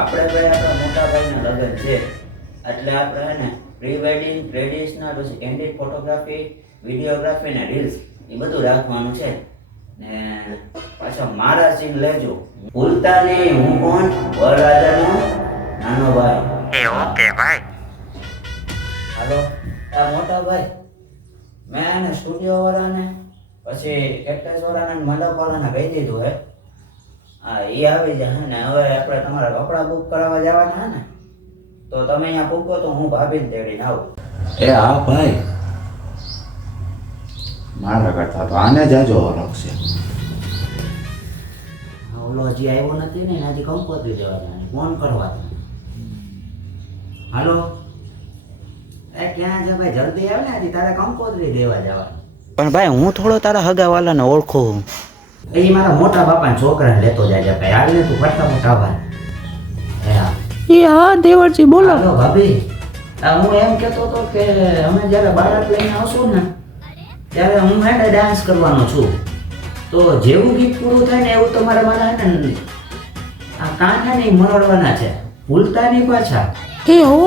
આપણે ભાઈ આપણા મોટા ભાઈના લગ્ન છે એટલે આપણે હે ને પ્રી વેડિંગ, ટ્રેડિશનલ, પછી કેન્ડિડ ફોટોગ્રાફી, વિડીયોગ્રાફી ને રીલ્સ એ બધું રાખવાનું છે ને પાછા મારા સીન લેજો ભૂલતા નહીં. હું કોણ? વરરાજાનો નાનો ભાઈ. ઓકે ભાઈ. હાલો આ મોટા ભાઈ, મેં એને સ્ટુડિયો વાળાને પછી એક્ટર્સ વાળાને મંડપ વાળાને કહી દીધું હે. હા એ આવી જાય ને. હવે આપણે તમારા કપડાં બુક કરાવવા જવાના હે ને તો તમે અહીંયા પૂકો તો હું ભાભીને તેડીને આવું. એ હા ભાઈ, મારા કરતા તો આને જ આજો હરખ છે. ઓલો હજી આવ્યો નથી ને હજી કંકોત્રી દેવાના ફોન કરવા. હાલો એ ક્યાં છે ભાઈ? જલ્દી આવ ને, હજી તારે કંકોત્રી દેવા જવાનું. પણ ભાઈ હું થોડો તારા હગાવાલાને ઓળખું છું. એ મારા મોટા બાપાના છોકરાને લેતો જાય ભાઈ. હાલ ને તું ફટાફટ આવા. હા દેવરજી બોલો. હાલો ભાભી, હું એમ કહેતો હતો કે અમે જ્યારે બાળક લઈને આવશું ને ત્યારે હું એને ડાન્સ કરવાનો છું. તો જેવું ગીત પૂરું થાય ને એવું તમારે મારા હે ને આ કાન હે ને ઈ મરોડવાના છે. ભૂલતા નહીં પાછા. એ હો